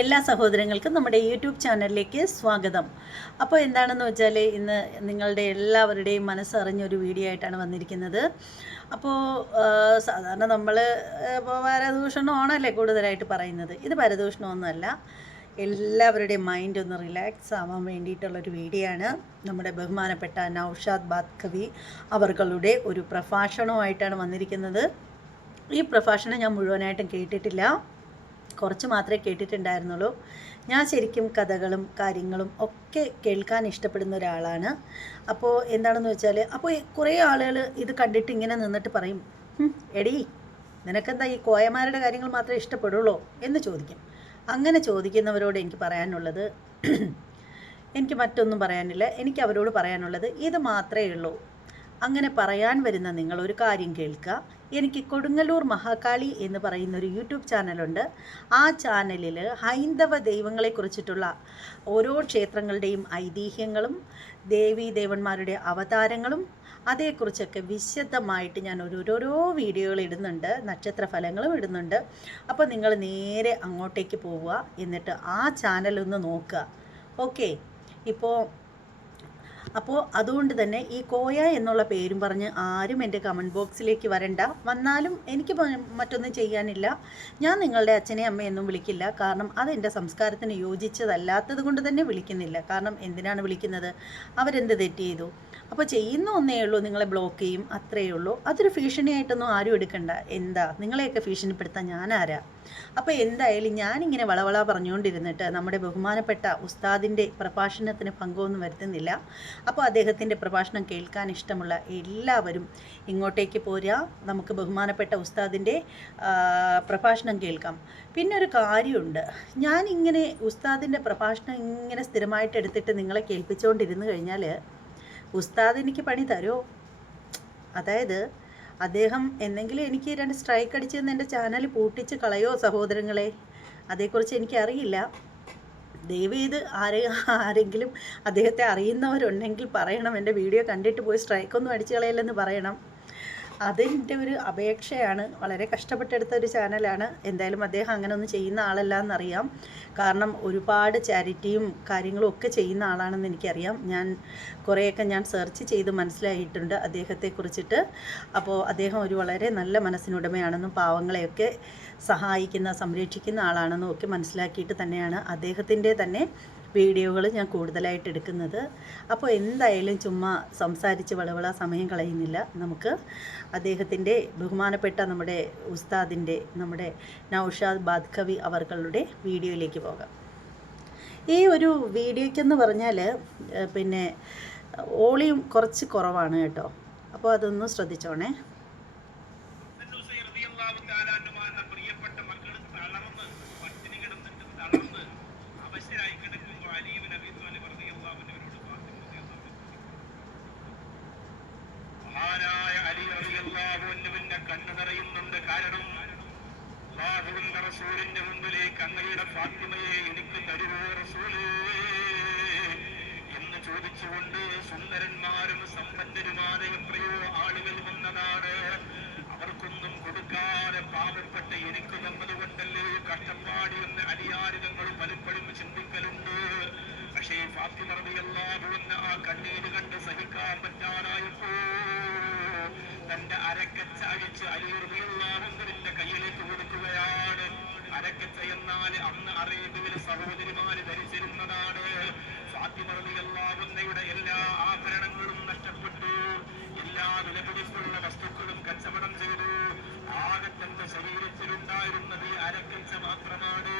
എല്ലാ സഹോദരങ്ങൾക്കും നമ്മുടെ യൂട്യൂബ് ചാനലിലേക്ക് സ്വാഗതം. അപ്പോൾ എന്താണെന്ന് വെച്ചാൽ ഇന്ന് നിങ്ങളുടെ എല്ലാവരുടെയും മനസ്സറിഞ്ഞൊരു വീഡിയോ ആയിട്ടാണ് വന്നിരിക്കുന്നത്. അപ്പോൾ സാധാരണ നമ്മൾ ഇപ്പോൾ പരദൂഷണമാണല്ലേ കൂടുതലായിട്ട് പറയുന്നത്. ഇത് പരദൂഷണമൊന്നുമല്ല, എല്ലാവരുടെയും മൈൻഡ് ഒന്ന് റിലാക്സ് ആവാൻ വേണ്ടിയിട്ടുള്ളൊരു വീഡിയോ ആണ്. നമ്മുടെ ബഹുമാനപ്പെട്ട നൗഷാദ് ബാദ്ഖവി അവർകളുടെ ഒരു പ്രഭാഷണവുമായിട്ടാണ് വന്നിരിക്കുന്നത്. ഈ പ്രഭാഷണം ഞാൻ മുഴുവനായിട്ടും കേട്ടിട്ടില്ല, കുറച്ച് മാത്രമേ കേട്ടിട്ടുണ്ടായിരുന്നുള്ളൂ. ഞാൻ ശരിക്കും കഥകളും കാര്യങ്ങളും ഒക്കെ കേൾക്കാൻ ഇഷ്ടപ്പെടുന്ന ഒരാളാണ്. അപ്പോൾ എന്താണെന്ന് വെച്ചാൽ, അപ്പോൾ കുറേ ആളുകൾ ഇത് കണ്ടിട്ട് ഇങ്ങനെ നിന്നിട്ട് പറയും, എടീ നിനക്കെന്താ ഈ കോയമാരുടെ കാര്യങ്ങൾ മാത്രമേ ഇഷ്ടപ്പെടുള്ളൂ എന്ന് ചോദിക്കും. അങ്ങനെ ചോദിക്കുന്നവരോട് എനിക്ക് പറയാനുള്ളത്, എനിക്ക് മറ്റൊന്നും പറയാനില്ല. എനിക്ക് അവരോട് പറയാനുള്ളത് ഇത് മാത്രമേ ഉള്ളൂ. അങ്ങനെ പറയാൻ വരുന്ന നിങ്ങൾ ഒരു കാര്യം കേൾക്കുക. എനിക്ക് കൊടുങ്ങല്ലൂർ മഹാകാളി എന്ന് പറയുന്ന ഒരു യൂട്യൂബ് ചാനലുണ്ട്. ആ ചാനലിൽ ഹൈന്ദവ ദൈവങ്ങളെക്കുറിച്ചിട്ടുള്ള ഓരോ ക്ഷേത്രങ്ങളുടെയും ഐതിഹ്യങ്ങളും ദേവീ ദേവന്മാരുടെ അവതാരങ്ങളും അതേക്കുറിച്ചൊക്കെ വിശദമായിട്ട് ഞാൻ ഓരോരോ വീഡിയോകൾ ഇടുന്നുണ്ട്, നക്ഷത്രഫലങ്ങളും ഇടുന്നുണ്ട്. അപ്പോൾ നിങ്ങൾ നേരെ അങ്ങോട്ടേക്ക് പോവുക, എന്നിട്ട് ആ ചാനലൊന്ന് നോക്കുക. ഓക്കെ. അപ്പോൾ അതുകൊണ്ട് തന്നെ ഈ കോയ എന്നുള്ള പേരും പറഞ്ഞ് ആരും എൻ്റെ കമൻറ്റ് ബോക്സിലേക്ക് വരണ്ട. വന്നാലും എനിക്ക് മറ്റൊന്നും ചെയ്യാനില്ല. ഞാൻ നിങ്ങളുടെ അച്ഛനെ അമ്മയെന്നും വിളിക്കില്ല. കാരണം അതെൻ്റെ സംസ്കാരത്തിന് യോജിച്ചതല്ലാത്തത് കൊണ്ട് തന്നെ വിളിക്കുന്നില്ല. കാരണം എന്തിനാണ് വിളിക്കുന്നത്? അവരെന്ത് തെറ്റ് ചെയ്തു? അപ്പോൾ ചെയ്യുന്ന ഒന്നേ ഉള്ളൂ, നിങ്ങളെ ബ്ലോക്ക് ചെയ്യും, അത്രയേ ഉള്ളൂ. അതൊരു ഭീഷണിയായിട്ടൊന്നും ആരും എടുക്കണ്ട. എന്താ നിങ്ങളെയൊക്കെ ഭീഷണിപ്പെടുത്താൻ ഞാനാരാ? അപ്പോൾ എന്തായാലും ഞാനിങ്ങനെ വളവള പറഞ്ഞുകൊണ്ടിരുന്നിട്ട് നമ്മുടെ ബഹുമാനപ്പെട്ട ഉസ്താദിൻ്റെ പ്രഭാഷണത്തിന് ഭംഗമൊന്നും വരുത്തുന്നില്ല. അപ്പോൾ അദ്ദേഹത്തിൻ്റെ പ്രഭാഷണം കേൾക്കാൻ ഇഷ്ടമുള്ള എല്ലാവരും ഇങ്ങോട്ടേക്ക് പോരാ, നമുക്ക് ബഹുമാനപ്പെട്ട ഉസ്താദിൻ്റെ പ്രഭാഷണം കേൾക്കാം. പിന്നെ ഒരു കാര്യമുണ്ട്, ഞാനിങ്ങനെ ഉസ്താദിൻ്റെ പ്രഭാഷണം ഇങ്ങനെ സ്ഥിരമായിട്ട് എടുത്തിട്ട് നിങ്ങളെ കേൾപ്പിച്ചുകൊണ്ടിരുന്നു കഴിഞ്ഞാൽ ഉസ്താദ് എനിക്ക് പണി തരുമോ? അതായത് അദ്ദേഹം എന്തെങ്കിലും എനിക്ക് 2 സ്ട്രൈക്ക് അടിച്ചെന്ന് എൻ്റെ ചാനൽ പൂട്ടിച്ച് കളയോ സഹോദരങ്ങളെ? അതേക്കുറിച്ച് എനിക്കറിയില്ല. ദയവ് ചെയ്ത് ആരെങ്കിലും അദ്ദേഹത്തെ അറിയുന്നവരുണ്ടെങ്കിൽ പറയണം. എൻ്റെ വീഡിയോ കണ്ടിട്ട് പോയി സ്ട്രൈക്കൊന്നും അടിച്ചു കളയല്ലെന്ന് പറയണം. അതിൻ്റെ ഒരു അപേക്ഷയാണ്. വളരെ കഷ്ടപ്പെട്ടെടുത്ത ഒരു ചാനലാണ്. എന്തായാലും അദ്ദേഹം അങ്ങനെ ഒന്നും ചെയ്യുന്ന ആളല്ല എന്നറിയാം. കാരണം ഒരുപാട് ചാരിറ്റിയും കാര്യങ്ങളും ഒക്കെ ചെയ്യുന്ന ആളാണെന്ന് എനിക്കറിയാം. കുറേയൊക്കെ ഞാൻ സെർച്ച് ചെയ്ത് മനസ്സിലായിട്ടുണ്ട് അദ്ദേഹത്തെക്കുറിച്ചിട്ട്. അപ്പോൾ അദ്ദേഹം ഒരു വളരെ നല്ല മനസ്സിനുടമയാണെന്നും പാവങ്ങളെയൊക്കെ സഹായിക്കുന്ന സംരക്ഷിക്കുന്ന ആളാണെന്നും ഒക്കെ മനസ്സിലാക്കിയിട്ട് തന്നെയാണ് അദ്ദേഹത്തിൻ്റെ തന്നെ വീഡിയോകൾ ഞാൻ കൂടുതലായിട്ട് എടുക്കുന്നത്. അപ്പോൾ എന്തായാലും ചുമ്മാ സംസാരിച്ച് വളവള സമയം കളയുന്നില്ല. നമുക്ക് അദ്ദേഹത്തിൻ്റെ ബഹുമാനപ്പെട്ട നമ്മുടെ ഉസ്താദിൻ്റെ നമ്മുടെ നൗഷാദ് ബാദ്ഖവി അവർകളുടെ വീഡിയോയിലേക്ക് പോകാം. ഈ ഒരു വീഡിയോയ്ക്കെന്ന് പറഞ്ഞാൽ പിന്നെ വോളിയം കുറച്ച് കുറവാണ് കേട്ടോ. അപ്പോൾ അതൊന്ന് ശ്രദ്ധിച്ചോണേ. കണ്ണു നിറയുന്നുണ്ട്. കാരണം അല്ലാഹുവിന്റെ റസൂലിന്റെ മുമ്പിലേക്ക് അങ്ങയുടെ ഫാത്തിമയെ എനിക്ക് തരുവോ റസൂലേ എന്ന് ചോദിച്ചുകൊണ്ട് സുന്ദരന്മാരും സമ്പന്നരുമായ എത്രയോ ആളുകൾ വന്നതാണ്. അവർക്കൊന്നും കൊടുക്കാതെ പാവപ്പെട്ട എനിക്ക് തന്നതുകൊണ്ടല്ലേ കഷ്ടപ്പാടി എന്ന് അലിയാരിതങ്ങൾ പലപ്പോഴും ചിന്തിക്കലുണ്ട്. പക്ഷേ ഫാത്തിമ റളിയല്ലാഹു അൻഹ ആ കണ്ണീര് കണ്ട് സഹിക്കാൻ പറ്റാനായപ്പോ തന്റെ അരക്കച്ച അഴിച്ച് അലി റളിയല്ലാഹു അൻഹുവിന്റെ കയ്യിലേക്ക് കൊടുക്കുകയാണ്. അരക്കച്ച എന്നാൽ അന്ന് അറേബ്യയിലെ സഹോദരിമാര് ധരിച്ചിരുന്നതാണ്. ഫാത്തിമ റളിയല്ലാഹു അൻഹയുടെ എല്ലാ ആഭരണങ്ങളും നഷ്ടപ്പെട്ടു. എല്ലാ വിലപിടിപ്പുള്ള വസ്തുക്കളും കച്ചവടം ചെയ്തു. ആകെ തന്റെ ശരീരത്തിലുണ്ടായിരുന്നത് അരക്കച്ച മാത്രമാണ്.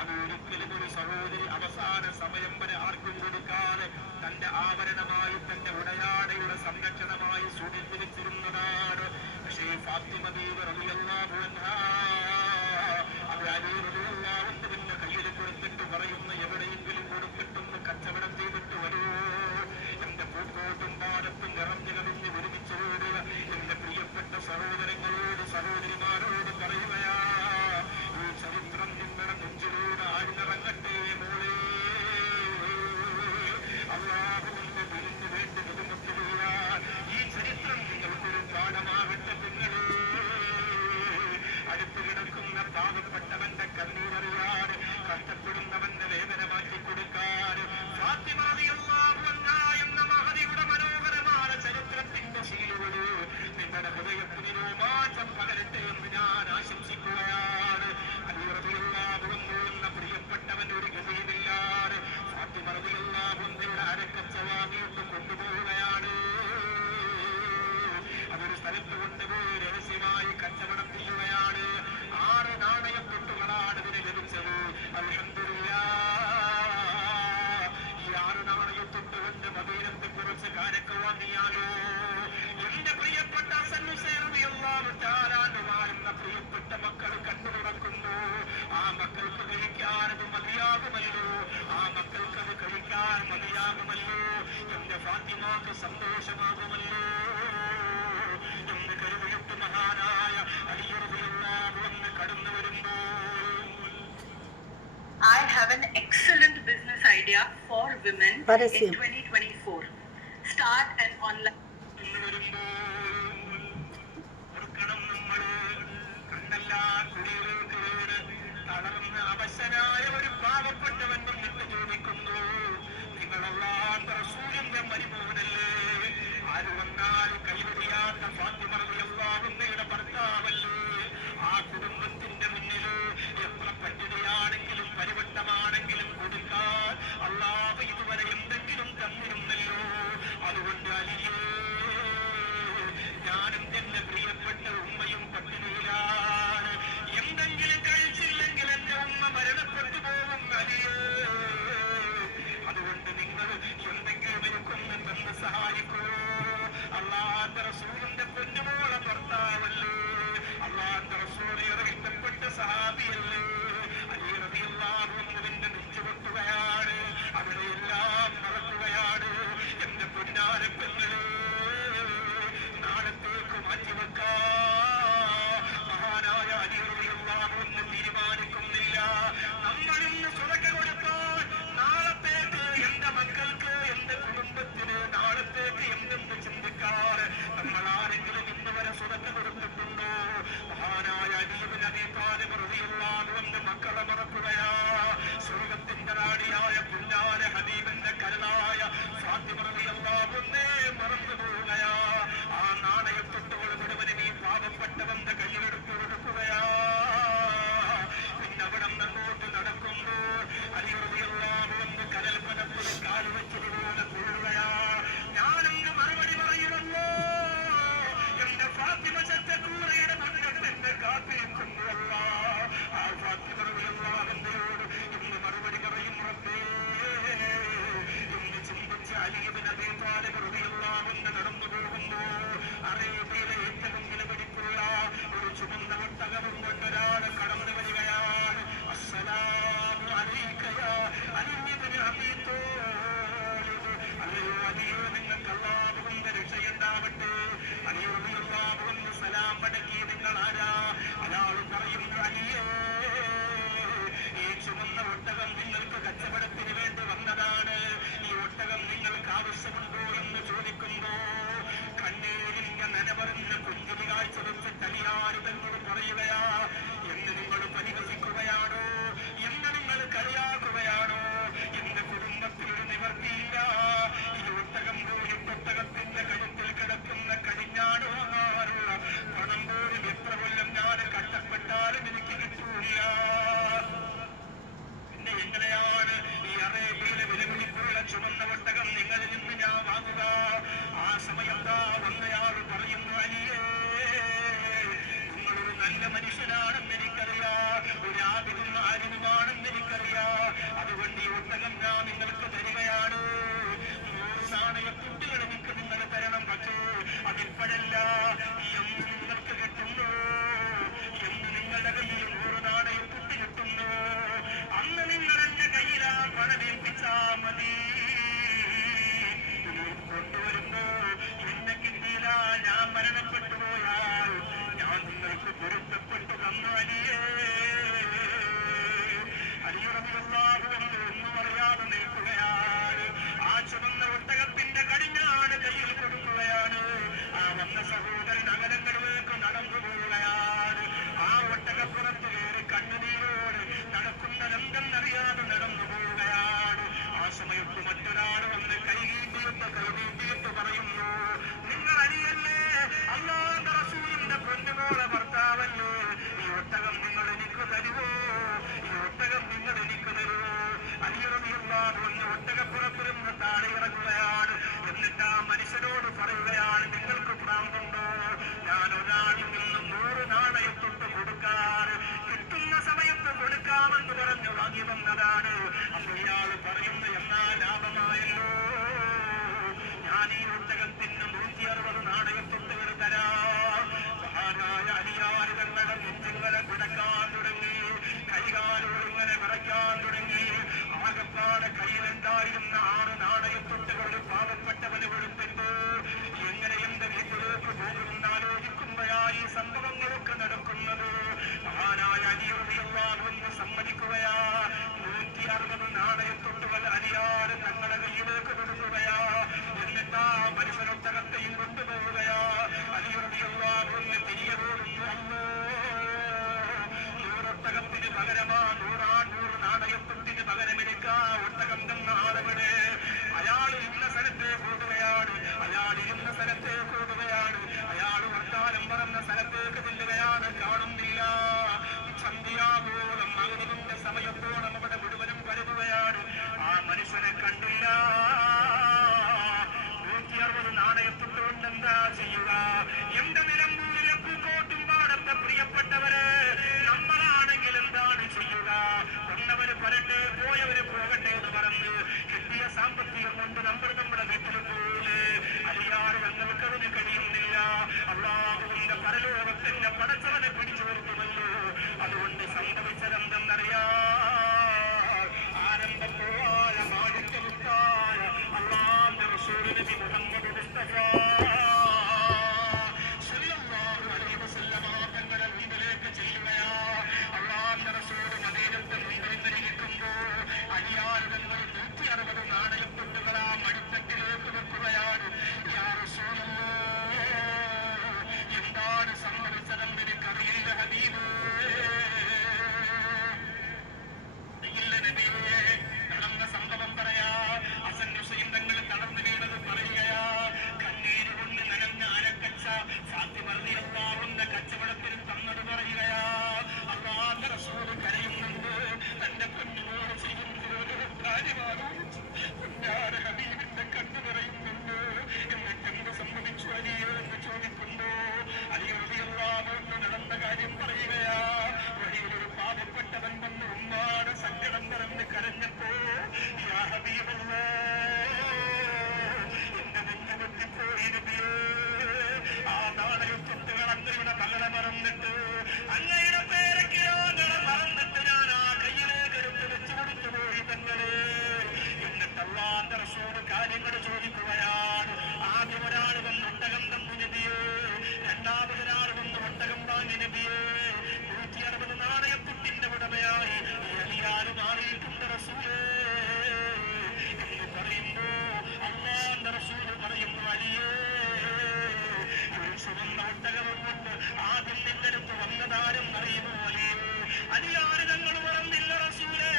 അത് ഒരിക്കലും ഒരു സഹോദരി അവസാന സമയം വരെ ആർക്കും കൊടുക്കാതെ തന്റെ ആഭരണമായി തന്റെ ഉടയാടയുടെ സംരക്ഷണമായി സൂക്ഷിച്ചിരുന്നതാണ്. പക്ഷേ ഫാത്തിമ ബീവി റളിയല്ലാഹു അൻഹ അത് അലി റളിയല്ലാഹു അൻഹുവിന്റെ കയ്യിൽ കൊടുത്തിട്ട് പറയുന്ന, എവിടെയെങ്കിലും കൊടുത്തിട്ടൊന്ന് കച്ചവടം ചെയ്തിട്ട് വരൂ. എന്റെ പൂക്കോട്ടും പാടത്തും നിറഞ്ഞു കവിഞ്ഞ് ഒരുമിച്ച് ഓടുക. എന്റെ പ്രിയപ്പെട്ട സഹോദരങ്ങളോട് സഹോദരിമാരോട് പറയുകയാ, ഈ ചരിത്രം നിങ്ങളുടെ നെഞ്ചിലൂടെ ആഴ്ന്നിറങ്ങട്ടെ മോളെ. അല്ലാഹുവിന്റെ വീടിന് വേണ്ടി ബുദ്ധിമുട്ടുകയാ. ഈ ചരിത്രം നിങ്ങൾക്കൊരു പാഠമാകട്ടെ. നിങ്ങളെ അടുത്ത് കിടക്കുന്ന പാവപ്പെട്ടവന്റെ കണ്ണീർ റളിയല്ലാഹു തആല അൻഹു വാഴുന്ന പ്രിയപ്പെട്ട മക്കൾ കണ്ണു തുറക്കുന്നു. ആ മക്കൾക്ക് കഴിക്കാനത് മതിയാകുമല്ലോ, ആ മക്കൾക്ക് അത് കഴിക്കാൻ മതിയാകുമല്ലോ, എന്റെ ഫാത്തിമാക്ക് സന്തോഷമാകുമല്ലോ എന്ന് കരുതിയിട്ട് മഹാനായ അലി റളിയല്ലാഹു അൻഹു കടന്നു വരുമ്പോൾ I have an excellent business idea for women in Parasya. 2024. Start an online. ഓർക്കണം, നമ്മള് കണ്ണെല്ലാ കുടികൾക്ക് വീട് തളർന്ന് അവശനായ ഒരു പാവപ്പെട്ടവൻ വന്നിട്ട് ചോദിക്കുന്നു, നിങ്ങളല്ലാത്ത റസൂലിന്റെ മരുമോനല്ലേ? ആര് വന്നാലും കൈവടിയാത്ത ഫാത്തിമ റളിയല്ലാഹു അൻഹയുടെ ഭർത്താവല്ലേ? ആ കുടുംബത്തിന്റെ മുന്നിൽ എത്ര പട്ടിണിയാണെങ്കിലും പരിവട്ടമാണെങ്കിലും കൊടുക്കാൻ അല്ലാഹു ഇതുവരെ എന്തെങ്കിലും തന്നിരുന്നല്ലോ. അതുകൊണ്ട് അലിയേ, ഞാനും എന്റെ പ്രിയപ്പെട്ട ഉമ്മയും പട്ടിണിയിലാണ്. എന്തെങ്കിലും കഴിച്ചില്ലെങ്കിൽ എന്റെ ഉമ്മ മരണപ്പെട്ടു പോകും അലിയേ. അതുകൊണ്ട് നിങ്ങൾ എന്തെങ്കിലും എനിക്കൊന്ന് തന്ന് സഹായിക്കൂ. അല്ലാഹുവിന്റെ റസൂലിന്റെ പൊന്നുമോളെ ഭർത്താവല്ലേ, അല്ലാഹുവിന്റെ റസൂൽ ഏറെ ഇഷ്ടപ്പെട്ട സഹാബിയല്ലേ? അലി റളിയല്ലാഹു അൻഹുവിന്റെ നെഞ്ചു പൊട്ടുകയാണ്, അവിടെയെല്ലാം മറക്കുകയാണ്. എന്റെ പൊന്നാരെ പെങ്ങളെ, നാളത്തേക്ക് മാറ്റിവെക്കാം. മഹാനായ അലി റളിയല്ലാഹു അൻഹു തീരുമാനിക്കുന്നില്ല, നമ്മളിന്ന് സ്വതക്ക കൊടുത്താൽ നാളത്തേക്ക് എന്റെ മക്കൾക്ക്, എന്റെ കുടുംബത്തിന് നാളത്തേക്ക് എന്തെന്ന് ചിന്തിക്കാറ് നമ്മൾ ആരെങ്കിലും ഇന്ന് വരെ സ്വതക്ക കൊടുത്തിട്ടുണ്ടോ? മഹാനായ അലി ഇബ്നു അബീ ത്വാലിബ് റളിയല്ലാഹു അൻഹു മക്കളെ മറക്കുകയാ. സ്വർഗത്തിന്റെ റാണിയായ പുന്നാര ഹബീബിന്റെ കരളായ ഫാത്തിമ റളിയല്ലാഹു അൻഹയെ മറന്നു പോവുകയാ. ആ നാണയത്തൊട്ടുകൾ മുഴുവനും ഈ പാവപ്പെട്ടവന്റെ കയ്യിലെടുത്ത് കൊടുക്കുകയാ. പിന്നെ അവിടെ അങ്ങോട്ട് നടക്കുമ്പോൾ അലി റളിയല്ലാഹു അൻഹു കനൽ പനപ്പിൽ കാൽ വെച്ചതുപോലെ വീഴുകയാ. ഞാനങ്ങ് മറുപടി പറയുമല്ലോ, എന്റെ ഫാത്തിമ ചത്തക്കൂറയുടെ മുന്നിൽ എന്നെ കാത്തിരിക്കുന്നുവല്ല. ആ ഫാത്തിമ റളിയല്ലാഹു അൻഹയോട് ഇന്ന് മറുപടി പറയും റബ്ബേ എന്ന് ചിന്തിച്ച അലി ഇബ്നു അബീ ത്വാലിബ് റളിയല്ലാഹു അൻഹു നടന്നു പോകുമ്പോൾ അറേബ്യയിലെ ഏറ്റവും വിലപിടിപ്പുള്ള ഒരു ചുമന്ന ഒട്ടകവും കൊണ്ടൊരാൾ കടന്നു വരികയാണ്. അസ്സലാമു അലൈക യാ അലി ഇബ്നു അബീ ത്വാലിബ്. അല്ലയോ അലിയോ, നിങ്ങൾക്ക് അല്ലാഹുവിന്റെ രക്ഷയുണ്ടാവട്ടെ. അലി റളിയല്ലാഹു അൻഹു സലാം മടക്കി, നിങ്ങൾ ആരാ? അയാൾ പറയുന്നു, അലിയേ, ഈ ചുമന്ന ഒട്ടകം നിങ്ങൾക്ക് കച്ചവടത്തിന് വേണ്ടി വന്നതാണ്. ഈ ഒട്ടകം നിങ്ങൾക്ക് ആവശ്യമുണ്ടോ എന്ന് ചോദിക്കുമ്പോ കണ്ണീരിന്റെ നനവറിഞ്ഞ കുഞ്ഞുലി കാഴ്ച വെച്ച് തലിയാരുതെന്നോട് പറയുകയാ. എന്ന് നിങ്ങൾ പരിഹസിക്കുകയാണോ? എന്ന് നിങ്ങൾ കളിയാക്കുകയാണോ? എന്റെ കുടുംബത്തിൽ ഒരു നിവർത്തിയില്ല. ഈ ഒട്ടകം പോയി ഒട്ടകത്തിന്റെ കഴുത്തിൽ കിടക്കുന്ന കടിഞ്ഞാണോ മാറുള്ള പണം പോലും എത്ര കൊല്ലം ഞാൻ കഷ്ടപ്പെട്ടാലും എനിക്ക് കിട്ടൂല. പിന്നെ എങ്ങനെയാണ് ഈ അറേബ്യയിലെ വിലപിടിപ്പുള്ള ചുമന്ന ഒട്ടകം നിങ്ങളിൽ നിന്ന് ഞാൻ വാങ്ങുക? ആ സമയം വന്നയാൾ പറയുന്നു, അലിയേ, നിങ്ങളൊരു നല്ല മനുഷ്യനാണെന്ന് എനിക്കറിയാം, ഒരു ആലിമുമാണെന്ന് എനിക്കറിയാം. അതുകൊണ്ട് ഈ ഒട്ടകം ഞാൻ നിങ്ങൾക്ക് തരികയാണ്. 100 നാണയത്തുട്ടുകൾ എനിക്ക് നിങ്ങൾ തരണം. പക്ഷേ അതിപ്പോഴല്ല, എന്ന് നിങ്ങൾക്ക് കിട്ടുന്നു, എന്ന് നിങ്ങളുടെ കയ്യിൽ 100 നാണയത്തുട്ട് കിട്ടുന്നു, അന്ന് നിങ്ങൾ എന്റെ കയ്യിൽ ആ പണമേൽപ്പിച്ചാ മതി. കൊണ്ടുവരുമ്പോ എന്നെ കിട്ടിയില്ല, ഞാൻ മരണപ്പെട്ടു പോയാൽ ഞാൻ നിങ്ങൾക്ക് പൊരുത്തപ്പെട്ടു തന്നു അലിയേ. അലി റളിയല്ലാഹു അൻഹു ഒന്നും അറിയാതെ നിൽക്കുകയാണ്. ആ ചുവന്ന ഒട്ടകത്തിന്റെ കടിഞ്ഞാണ് കയ്യിൽ കൊടുക്കുകയാണ്. ആ വന്ന സഹോദരൻ അകലങ്ങളിലേക്ക് നടന്നു പോവുകയാണ്. ആ ഒട്ടകപ്പുറത്ത് കയറി കണ്ണുനീരോട് നടക്കുന്നതെന്തെന്നറിയാതെ നടന്നു പോവുകയാണ്. ആ സമയത്ത് മറ്റൊരാൾ വന്ന് കൈനീട്ടിയിട്ട് പറയുന്നു, നിങ്ങൾ അലിയല്ലേ, അല്ലാഹുവിന്റെ റസൂലിന്റെ പൊന്നുമോളെ ഭർത്താവല്ലേ? ഈ ഒട്ടകം നിങ്ങൾ എനിക്ക് തരുവോ? ഈ ഒട്ടകം നിങ്ങൾ എനിക്ക് തരുവോ? അലി റളിയല്ലാഹു അൻഹു ഒട്ടകപ്പുറത്ത് നിന്ന് താഴെ ഇറങ്ങുകയാണ്. എന്നിട്ട് ആ മനുഷ്യനോട് പറയുകയാണ്, നിങ്ങൾക്ക് ഭ്രാന്തുണ്ടോ? ഞാൻ ഒരാളിൽ നിന്ന് 100 നാണയത്തൊട്ട് കൊടുക്കാറ് കിട്ടുന്ന സമയത്ത് കൊടുക്കാമെന്ന് പറഞ്ഞു വാങ്ങി വന്നതാണ്. അപ്പൊ ഇയാൾ പറയുന്നു, എന്നാ ലാഭമായല്ലോ, ഞാൻ ഈ ഒട്ടകത്തിന് 160 നാണയത്തൊട്ടുകൾ തരാം. മഹാനായ അലിയാര് തങ്ങളുടെ നെഞ്ചിങ്ങനെ പിടക്കാൻ തുടങ്ങി, കൈകാലുകൾ ഇങ്ങനെ വിറയ്ക്കാൻ തുടങ്ങി. ആകപ്പാടെ കയ്യിലുണ്ടായിരുന്ന 6 നാണയത്തൊട്ടുകൾ ഒരു പാവപ്പെട്ടവന് കൊടുത്തിട്ട് എങ്ങനെ എന്റെ വീട്ടിലേക്ക് പോകുമെന്ന് ആലോചിക്കുമ്പോഴായി ഈ സംഭവങ്ങളൊക്കെ നടക്കുന്നത്. മഹാനായ അലി റളിയല്ലാഹു അൻഹു സമ്മതിക്കുകയാ. 160 നാണയത്തൊട്ടുകൾ അലിയാര് തങ്ങളുടെ കയ്യിലേക്ക് കൊടുക്കുകയാ. എന്നിട്ടാ മനുഷ്യനൊട്ടകത്തെയും കൊണ്ടുപോവുകയാ. അലി റളിയല്ലാഹു അൻഹു തിരികെ പോകുന്നു. അല്ലോ, 100 ഒട്ടകത്തിന് പകരമാ 100 നാണയത്തൊട്ടിന് പകരമെടുക്കാ ഒട്ടകം തന്ന ആളുകളെ. അയാൾ ഇന്ന സ്ഥലത്തെ കൂടുകയാണ്, അയാൾ ഇരുന്ന സ്ഥലത്തെ കൂടുകയാണ്, അയാൾ വർത്താനം പറഞ്ഞ സ്ഥലത്തേക്ക് ചെല്ലുകയാണ്. കാണുന്നില്ല. സന്ധ്യാപോളം മഗ്‌രിബിന്റെ സമയത്തോളം അവിടെ മുഴുവനും കരുതുകയാണ്. ആ മനുഷ്യനെ കണ്ടില്ല. 160 നാണയത്തൊട്ടുകൊണ്ട് എന്താ ചെയ്യുക? എന്റെ നിലമ്പൂരിലെ പൂക്കോട്ടും പാടത്തെ പ്രിയപ്പെട്ടവരെ, നമ്മളാണെങ്കിൽ എന്താണ് ചെയ്യുക? വന്നവര് വരട്ടെ, പോയവര് പോകട്ടെ എന്ന് പറഞ്ഞ് കിട്ടിയ സാമ്പത്തികം കൊണ്ട് നമ്മൾ നമ്മുടെ വീട്ടിൽ പോലെ അലിയാറ് ഞങ്ങൾക്കതിന് കഴിയുന്നില്ല. അല്ലാഹുവിന്റെ പരലോകത്തിന്റെ പടച്ചവനെ പിടിച്ചു നിർത്തുമല്ലോ. അതുകൊണ്ട് സംഭവിച്ചതെന്തെന്നറിയാ? ആരംഭപ്പോയ മാണിക്യമുത്തായ അല്ലാഹുവിന്റെ റസൂൽ നബി മുഹമ്മദ് മുസ്തഫ സല്ലല്ലാഹു അലൈഹി വസല്ലമ തങ്ങളുടെ മുമ്പിലേക്ക് ചെല്ലുകയാ. അല്ലാഹുവിന്റെ റസൂൽ മദീനത്തെ മുമ്പിൽ നിൽക്കുമ്പോൾ അലിയാറുകൾ 160 നാണയത്തൊട്ടുകൾ ആ മടിത്തട്ടിലേക്ക് വെക്കുകയാണ്. യാ റസൂലല്ലാഹ്, എന്താണ് സംഭവിച്ചതെന്ന് എനിക്കറിയില്ല ഹബീബേ. ഇല്ല നബിയേ, നടന്ന സംഭവം പറയാ. ഹസൻ ഹുസൈൻ തങ്ങൾ തളർന്നു വീണത് പറയുകയാ. കണ്ണീര് കൊണ്ട് നനഞ്ഞ അരക്കച്ച ഫാത്തിമ റളിയല്ലാഹു അൻഹ കച്ചവടത്തിന് തന്നത് പറയുകയാ. അല്ലാഹുവിന്റെ റസൂൽ കരയുന്നുണ്ട്. തന്റെ പൊന്നുമോള് ചെയ്യുന്ന ഒരു കാര്യം ആലോചിച്ചു പൊന്നാര ഹബീബിന്റെ കണ്ണു പറയുന്നുണ്ട്. എന്നിട്ട് എന്ത് സംഭവിച്ചു അലിയോ എന്ന് ചോദിക്കുന്നു. അലി റളിയല്ലാഹു അൻഹു നടന്ന കാര്യം പറയുകയാ. വഴിയിലൊരു പാവപ്പെട്ടവൻ വന്ന് ഉമ്മാടെ സങ്കടം പറഞ്ഞ് കരഞ്ഞപ്പോ, യാ ഹബീബല്ലാഹ്, എന്റെ നെഞ്ചു പൊട്ടിപ്പോയി നബിയേ. ആ നാണയത്തൊട്ടുകൾ അങ്ങയുടെ മകളെ മറന്നിട്ട്, അങ്ങയുടെ പേരക്കിരാങ്ങളെ മറന്നിട്ട് ഞാൻ ആ കയ്യിലേക്ക് എടുത്ത് വെച്ചു കൊടുത്തു പോയി തങ്ങളെ. എന്നിട്ട് അല്ലാഹുവിന്റെ റസൂൽ കാര്യങ്ങൾ ചോദിക്കുകയാണ്. ആദ്യം ഒരാൾ വന്ന് ഒട്ടകം തന്നു നബിയേ. രണ്ടാമതൊരാൾ വന്ന് ഒട്ടകം വാങ്ങി നബിയേ. 160 നാണയത്തൊട്ടിന്റെ ഉടമയായി അലിയാർ മാറിയിട്ടുണ്ട് റസൂലേ എന്ന് പറയുമ്പോ അല്ലാഹുവിന്റെ റസൂൽ പറയുന്നു, അലിയേ, ഒരു ചുവന്ന ഒട്ടകവും കൊണ്ട് ആദ്യം നിന്റെ അടുത്ത് വന്നതാരം അറിയുമോ അലിയേ? അലിയാറ് ഞങ്ങൾ മറന്നില്ല റസൂലേ,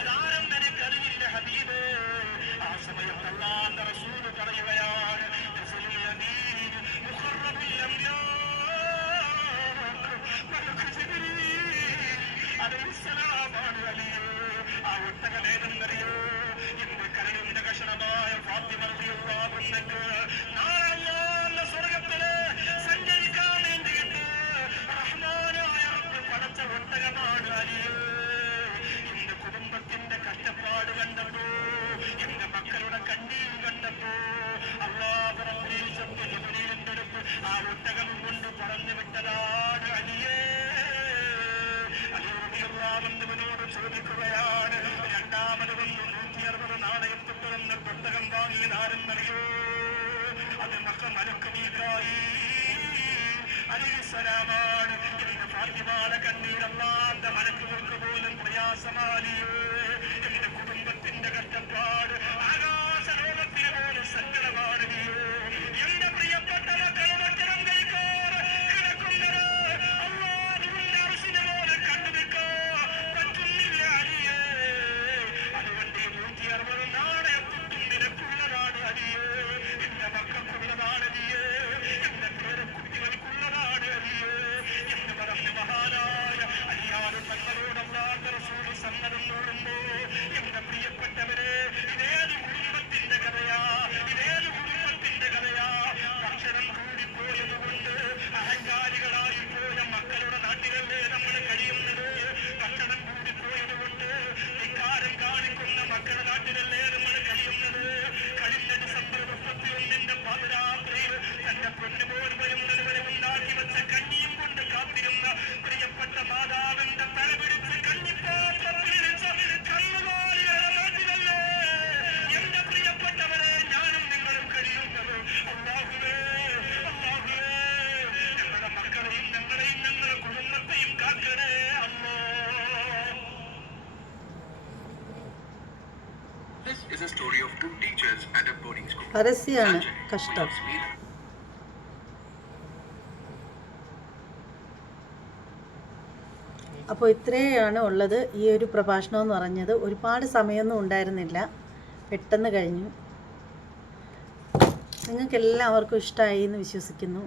അതാരം എനിക്കറിയില്ല ഹബീബേ. ആ സമയത്ത് അല്ലാഹുവിന്റെ റസൂൽ പറയുകയാണ്, ആ ഒട്ടകമേതെന്നറിയോ? എന്റെ കരളിന്റെ കഷണമായ ഫാത്തിമ റളിയല്ലാഹു അൻഹ നാളെ അല്ലാഹുവിന്റെ സ്വർഗ്ഗത്തില് സഞ്ചരിക്കാൻ വേണ്ടിയിട്ട് റഹ്മാനായ റബ്ബ് പടച്ച ഒട്ടകമാണ് അലിയേ. എന്റെ കുടുംബത്തിന്റെ കഷ്ടപ്പാട് കണ്ടപ്പോ, എന്റെ മക്കളുടെ കണ്ണീർ കണ്ടപ്പോ അല്ലാഹു റബ്ബുൽ ഇസ്സത്ത് ജിബ്രീലിന്റെ അടുത്ത് ആ ഒട്ടകം കൊണ്ട് പറഞ്ഞു വിട്ടതാണ് അലിയേ. അലി റളിയല്ലാഹു അൻഹുവിനോട് ചോദിക്കുകയാണ്, രണ്ടാമത് വന്ന് 160 നാണയത്തൊട്ടുവെന്ന് ഒട്ടകം വാങ്ങിയത് ആരെന്നറിയോ? അത് മലക്ക് മീകാഈൽ അലൈഹിസ്സലാമാണ്. എന്റെ ഫാത്തിമയുടെ കണ്ണീർ അല്ലാഹുവിന്റെ മലക്കുകൾക്ക് പോലും പ്രയാസമാലിയേ. എന്റെ കുടുംബത്തിന്റെ കഷ്ടപ്പാട് ആകാശലോകത്തിന് പോലും സങ്കടമാണിയോ? എന്റെ പ്രിയപ്പെട്ട മക്കളെ ഭക്ഷണം കഴിക്കാറ് കിടക്കുന്നത് അല്ലാഹുവിന്റെ അർശിനെ പോലെ കണ്ടുനിൽക്കാൻ പറ്റുന്നില്ല അലിയേ. അതുകൊണ്ട് 160 നാണയത്തൊട്ടും നിനക്കുള്ളതാണ് അലിയേ. എന്റെ മക്കൾക്കുള്ളതാണ് അലിയേ. എന്റെ പേരക്കുട്ടികൾക്കുള്ളതാണ് അലിയേ എന്ന് പറഞ്ഞ് മഹാനായ അലിയാർ തങ്ങളോട് അല്ലാഹുവിന്റെ റസൂൽ സമ്മതം നേടുന്നു. എന്റെ പ്രിയപ്പെട്ടവരെ, ഇതേത് കുടുംബത്തിന്റെ കഥയാ? ഇതേത് കുടുംബത്തിന്റെ കഥയാ? ഭക്ഷണം കൂടിപ്പോയത് കൊണ്ട് അഹങ്കാരികളായി പോയ മക്കളുടെ നാട്ടിലല്ലേ നമ്മൾ കഴിയുന്നത്? ഭക്ഷണം കൂടിപ്പോയത് കൊണ്ട് ധിക്കാരം കാണിക്കുന്ന മക്കളുടെ നാട്ടിലല്ലേ നമ്മൾ കഴിയുന്നത്? കഴിഞ്ഞ ഡിസംബർ 31 പാതിരാത്രിയിൽ തന്റെ പൊന്നുപോൽ വരുന്നത് വരെ ഉണ്ടാക്കി വെച്ച കഞ്ഞി This is a story of two teachers at a boarding school. പരസ്യമാണ്, Sanjay, who കഷ്ടം. loves Meera. അപ്പോൾ ഇത്രയാണ് ഉള്ളത്. ഈ ഒരു പ്രഭാഷണം എന്ന് പറഞ്ഞത് ഒരുപാട് സമയമൊന്നും ഉണ്ടായിരുന്നില്ല, പെട്ടെന്ന് കഴിഞ്ഞു. നിങ്ങൾക്ക് എല്ലാവർക്കും ഇഷ്ടമായി എന്ന് വിശ്വസിക്കുന്നു.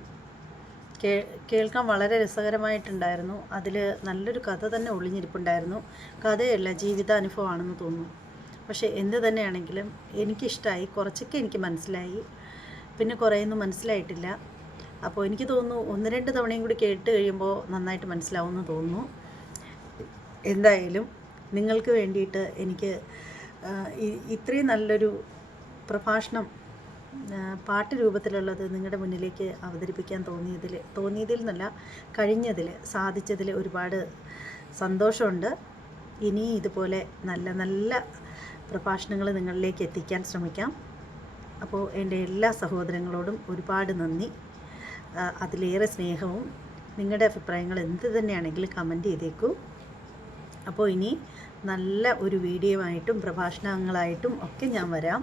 കേൾക്കാൻ വളരെ രസകരമായിട്ടുണ്ടായിരുന്നു. അതിൽ നല്ലൊരു കഥ തന്നെ ഒളിഞ്ഞിരിപ്പുണ്ടായിരുന്നു. കഥയല്ല, ജീവിതാനുഭവമാണെന്ന് തോന്നുന്നു. പക്ഷേ എന്ത് തന്നെയാണെങ്കിലും എനിക്കിഷ്ടമായി. കുറച്ചൊക്കെ എനിക്ക് മനസ്സിലായി, പിന്നെ കുറേയൊന്നും മനസ്സിലായിട്ടില്ല. അപ്പോൾ എനിക്ക് തോന്നുന്നു 1-2 തവണയും കൂടി കേട്ട് കഴിയുമ്പോൾ നന്നായിട്ട് മനസ്സിലാവുമെന്ന് തോന്നുന്നു. എന്തായാലും നിങ്ങൾക്ക് വേണ്ടിയിട്ട് എനിക്ക് ഇത്രയും നല്ലൊരു പ്രഭാഷണം പാട്ട് രൂപത്തിലുള്ളത് നിങ്ങളുടെ മുന്നിലേക്ക് അവതരിപ്പിക്കാൻ തോന്നിയതിൽ എന്നല്ല, സാധിച്ചതിൽ ഒരുപാട് സന്തോഷമുണ്ട്. ഇനി ഇതുപോലെ നല്ല നല്ല പ്രഭാഷണങ്ങൾ നിങ്ങളിലേക്ക് എത്തിക്കാൻ ശ്രമിക്കാം. അപ്പോൾ എൻ്റെ എല്ലാ സഹോദരങ്ങളോടും ഒരുപാട് നന്ദി, അതിലേറെ സ്നേഹവും. നിങ്ങളുടെ അഭിപ്രായങ്ങൾ എന്ത് തന്നെയാണെങ്കിലും കമൻറ്റ് ചെയ്തേക്കൂ. അപ്പോൾ ഇനി നല്ല ഒരു വീഡിയോ ആയിട്ടും പ്രഭാഷണങ്ങളായിട്ടും ഒക്കെ ഞാൻ വരാം.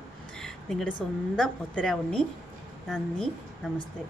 നിങ്ങളുടെ സ്വന്തം ഉത്തര ഉണ്ണി. നന്ദി, നമസ്തേ.